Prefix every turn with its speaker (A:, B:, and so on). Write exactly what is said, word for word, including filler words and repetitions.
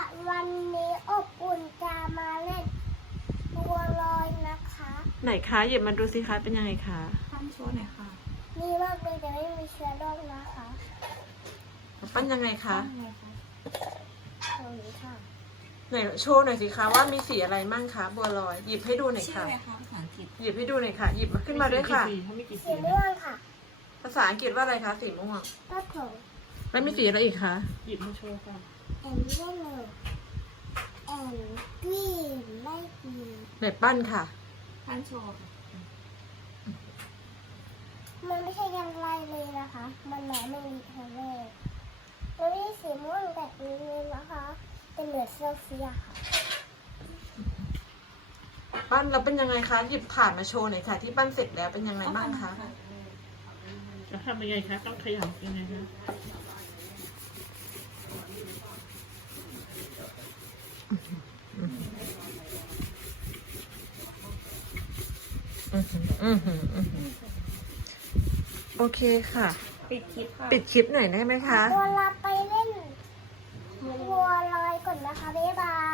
A: วันนี้อบอุ่นจะมาเล่นบัวลอยนะคะ
B: ไหนคะหยิบมาดูสิคะเป็นยังไงคะ
C: ปั้นโชว์หน่อยค่ะ
A: มีมากเลยแต่ไม่มีเชื้อโรคนะคะ
B: ปั้นยังไงคะ
C: ปั้นไงคะ
A: ตรงนี้ค่ะ
B: ไหนโชว์หน่อยสิคะว่ามีสีอะไรมั่งคะบัวลอยหยิบให้ดูหน่อย
C: ชื่อ
B: ค่ะ
C: อะไรคะภาษาอังกฤษ
B: หยิบให้ดูหน่อยค่ะ หยิบมาขึ้นมาด้วยค่ะ
C: เขามีกี่
A: สี
C: สี
A: ม่วงค่ะ
B: ภาษาอังกฤษว่าอะไรคะสีม่วง
A: ก็ถง
B: แล้วมีสีอะไรอีกคะ
C: หยิบมาโชว์ค่ะ
A: แอนเยลโล่แอนกรีนไม่กรีน
B: ไหนปั้นค่ะ
C: ปั้นโชว์ค่ะ
A: มันไม่ใช่ยังไรเลยนะคะ มันหมายไม่มีทะเลมันไม่ใช่สีม่วงแบบนี้เลยนะคะเป็นเหมือนโซเฟียค่ะ
B: ปั้นแล้วเป็นยังไงคะหยิบถ่านมาโชว์หน่อยค่ะ ที่ปั้นเสร็จแล้วเป็นยังไงบ้างคะ
D: แล้วทำยังไงคะ ต้องขยำยังไงคะ
B: อือหืออือหืออือหือโอเคค่ะ
C: ปิดคลิปค่ะ
B: ปิดคลิปหน่อยได้ไหมคะ
A: บัวลาไปเล่นบัวลอยก่อนนะคะ บ๊ายบาย